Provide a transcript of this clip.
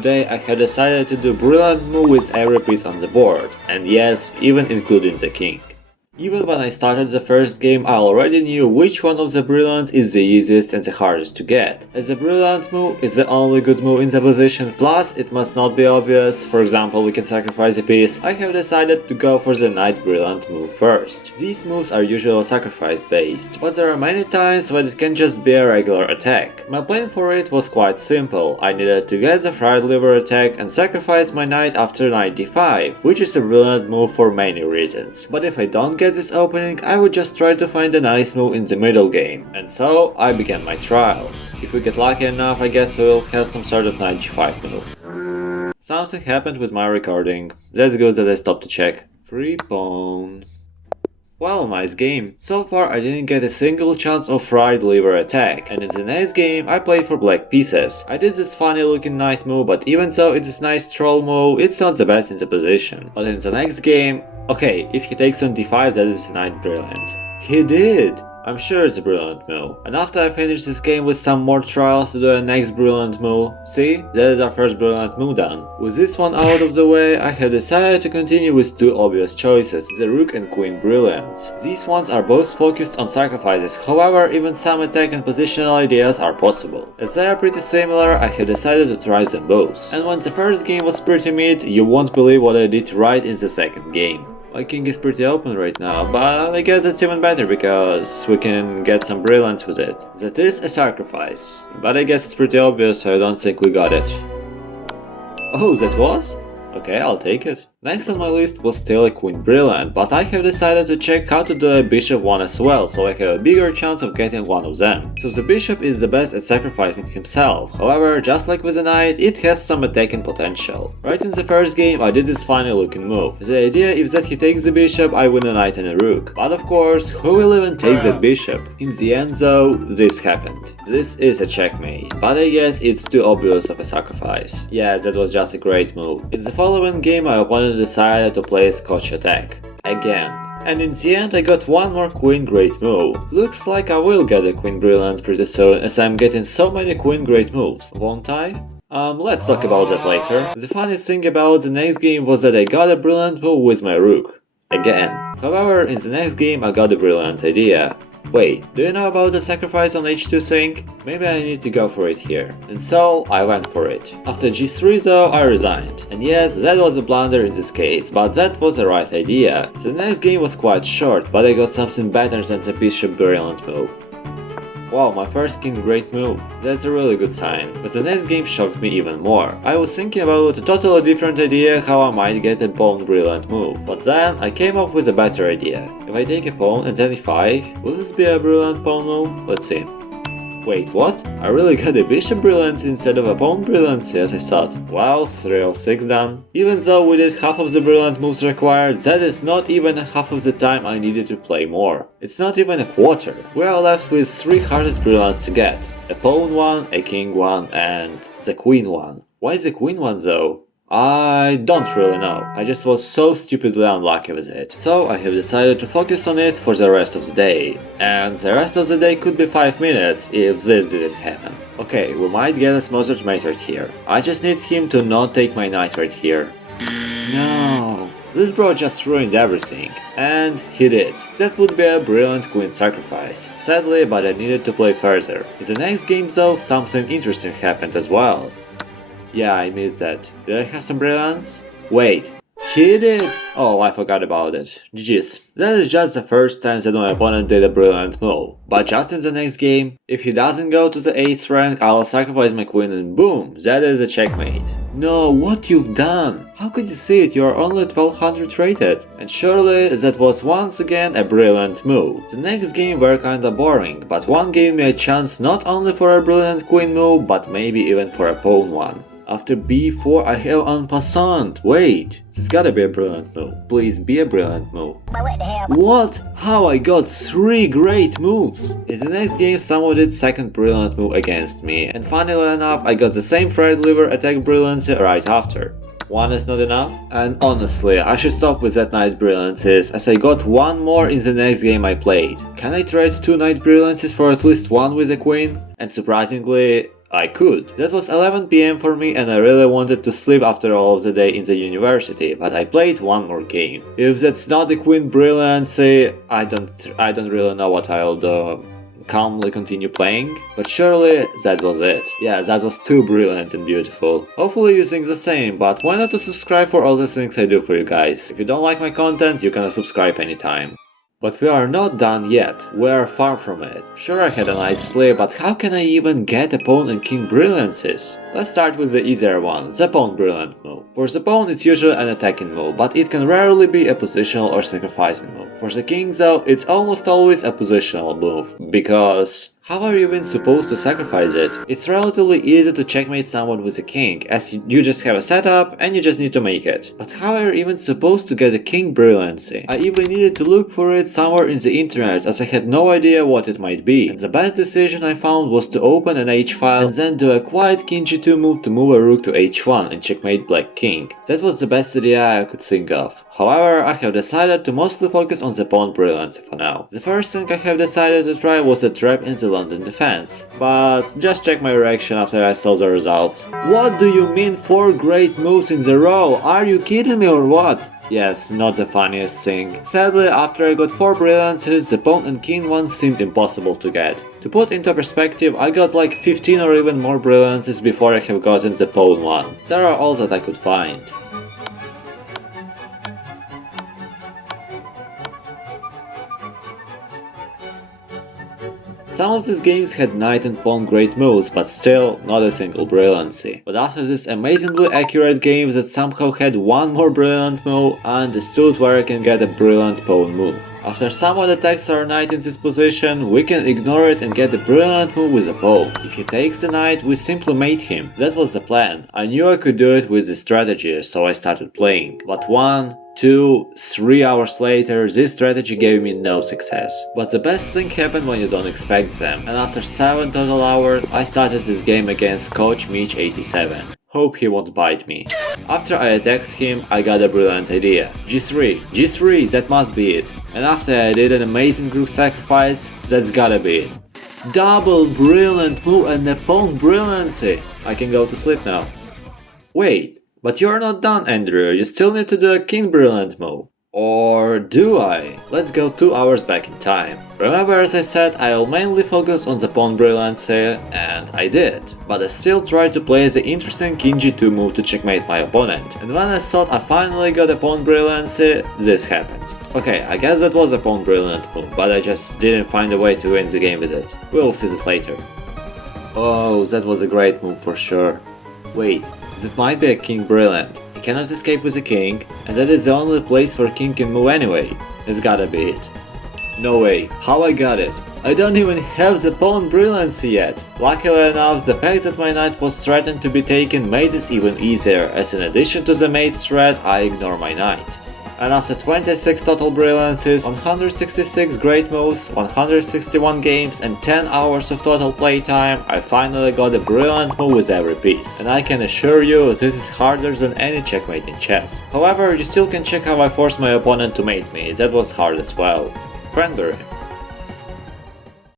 Today I have decided to do brilliant move with every piece on the board, and yes, even including the king. Even when I started the first game, I already knew which one of the brilliants is the easiest and the hardest to get, as the brilliant move is the only good move in the position, plus it must not be obvious. For example, we can sacrifice a piece. I have decided to go for the knight brilliant move first. These moves are usually sacrifice based, but there are many times when it can just be a regular attack. My plan for it was quite simple. I needed to get the fried liver attack and sacrifice my knight after knight d5, which is a brilliant move for many reasons. But if I don't get this opening, I would just try to find a nice move in the middle game. And so I began my trials. If we get lucky enough, I guess we will have some sort of knight g5 move. Something happened with my recording. That's good that I stopped to check. Free pawn. Well, nice game. So far I didn't get a single chance of fried liver attack, and in the next game I played for black pieces. I did this funny looking knight move, but even though it is nice troll move, it's not the best in the position. But in the next game, okay, if he takes on d5, that is knight brilliant. He did! I'm sure it's a brilliant move. And after I finish this game with some more trials to do a next brilliant move, see, that is our first brilliant move done. With this one out of the way, I have decided to continue with two obvious choices, the Rook and Queen brilliants. These ones are both focused on sacrifices, however even some attack and positional ideas are possible. As they are pretty similar, I have decided to try them both. And when the first game was pretty mid, you won't believe what I did right in the second game. My king is pretty open right now, but I guess that's even better because we can get some brilliance with it. That is a sacrifice, but I guess it's pretty obvious, so I don't think we got it. Oh, that was? Okay, I'll take it. Next on my list was still a queen brilliant, but I have decided to check how to do a bishop one as well, so I have a bigger chance of getting one of them. So the bishop is the best at sacrificing himself, however, just like with the knight, it has some attacking potential. Right in the first game I did this funny looking move. The idea is that he takes the bishop, I win a knight and a rook. But of course, who will even take that bishop? In the end though, this happened. This is a checkmate, but I guess it's too obvious of a sacrifice. Yeah, that was just a great move. In the following game my opponent decided to play a Scotch attack. Again. And in the end I got one more queen great move. Looks like I will get a queen brilliant pretty soon, as I'm getting so many queen great moves, won't I? Let's talk about that later. The funniest thing about the next game was that I got a brilliant move with my rook. Again. However, in the next game I got a brilliant idea. Wait, do you know about the sacrifice on h2 thing? Maybe I need to go for it here. And so I went for it. After g3 though, I resigned. And yes, that was a blunder in this case, but that was the right idea. The next game was quite short, but I got something better than the bishop brilliant move. Wow, my first king great move. That's a really good sign. But the next game shocked me even more. I was thinking about a totally different idea how I might get a pawn brilliant move. But then I came up with a better idea. If I take a pawn and then e5, will this be a brilliant pawn move? Let's see. Wait, what? I really got a bishop brilliance instead of a pawn brilliance, yes I thought. Wow, 3 of 6 done. Even though we did half of the brilliant moves required, that is not even half of the time I needed to play more. It's not even a quarter. We are left with 3 hardest brilliants to get. A pawn one, a king one, and the queen one. Why the queen one though? I don't really know, I just was so stupidly unlucky with it. So I have decided to focus on it for the rest of the day. And the rest of the day could be 5 minutes if this didn't happen. Okay, we might get a smothered mate right here. I just need him to not take my knight right here. No, this bro just ruined everything. And he did. That would be a brilliant queen sacrifice. Sadly, but I needed to play further. In the next game though, something interesting happened as well. Yeah, I missed that. Did I have some brilliance? Wait, he did! Oh, I forgot about it. GG's. That is just the first time that my opponent did a brilliant move. But just in the next game, if he doesn't go to the 8th rank, I'll sacrifice my queen and boom, that is a checkmate. No, what you've done? How could you see it? You are only 1200 rated. And surely that was once again a brilliant move. The next game were kinda boring, but one gave me a chance not only for a brilliant queen move, but maybe even for a pawn one. After b4 I have en passant. Wait, this gotta be a brilliant move. Please be a brilliant move. What? How I got 3 great moves? In the next game someone did second brilliant move against me, and funnily enough I got the same fried liver attack brilliancy right after. One is not enough? And honestly, I should stop with that knight brilliances, as I got one more in the next game I played. Can I trade 2 knight brilliances for at least one with a queen? And surprisingly, I could. That was 11 PM for me and I really wanted to sleep after all of the day in the university, but I played one more game. If that's not the Queen Brilliancy, I don't really know what I'll do. Calmly continue playing, but surely that was it. Yeah, that was too brilliant and beautiful. Hopefully you think the same, but why not to subscribe for all the things I do for you guys? If you don't like my content, you can subscribe anytime. But we are not done yet, we are far from it. Sure, I had a nice sleep, but how can I even get a pawn and king brilliances? Let's start with the easier one, the pawn brilliant move. For the pawn it's usually an attacking move, but it can rarely be a positional or sacrificing move. For the king though, it's almost always a positional move, because how are you even supposed to sacrifice it? It's relatively easy to checkmate someone with a king, as you just have a setup and you just need to make it. But how are you even supposed to get a king brilliancy? I even needed to look for it somewhere in the internet, as I had no idea what it might be. And the best decision I found was to open an H file and then do a quiet king g2 move to move a rook to h1 and checkmate black king. That was the best idea I could think of. However, I have decided to mostly focus on the pawn brilliancy for now. The first thing I have decided to try was a trap in the London defense, but just check my reaction after I saw the results. What do you mean 4 great moves in a row? Are you kidding me or what? Yes, not the funniest thing. Sadly, after I got 4 brilliances, the pawn and king ones seemed impossible to get. To put into perspective, I got like 15 or even more brilliances before I have gotten the pawn one. There are all that I could find. Some of these games had knight and pawn great moves, but still not a single brilliancy. But after this amazingly accurate game that somehow had one more brilliant move, I understood where I can get a brilliant pawn move. After someone attacks our knight in this position, we can ignore it and get a brilliant move with a pawn. If he takes the knight, we simply mate him. That was the plan. I knew I could do it with this strategy, so I started playing. But 1, 2, 3 hours later, this strategy gave me no success. But the best thing happened when you don't expect them, and after 7 total hours, I started this game against Coach Mitch 87. Hope he won't bite me. After I attacked him, I got a brilliant idea. G3, that must be it. And after I did an amazing rook sacrifice, that's gotta be it. Double brilliant move and a pawn brilliancy. I can go to sleep now. Wait, but you're not done, Andrew, you still need to do a king brilliant move. Or do I? Let's go 2 hours back in time. Remember, as I said, I'll mainly focus on the pawn brilliancy, and I did. But I still tried to play the interesting king g2 move to checkmate my opponent. And when I thought I finally got a pawn brilliancy, this happened. Okay, I guess that was a pawn brilliant move, but I just didn't find a way to win the game with it. We'll see that later. Oh, that was a great move for sure. Wait, that might be a king brilliant. He cannot escape with a king, and that is the only place for king can move anyway. It's gotta be it. No way, how I got it? I don't even have the pawn brilliancy yet. Luckily enough, the fact that my knight was threatened to be taken made this even easier, as in addition to the mate's threat, I ignore my knight. And after 26 total brilliances, 166 great moves, 161 games and 10 hours of total playtime, I finally got a brilliant move with every piece. And I can assure you, this is harder than any checkmate in chess. However, you still can check how I forced my opponent to mate me, that was hard as well. Cranberry.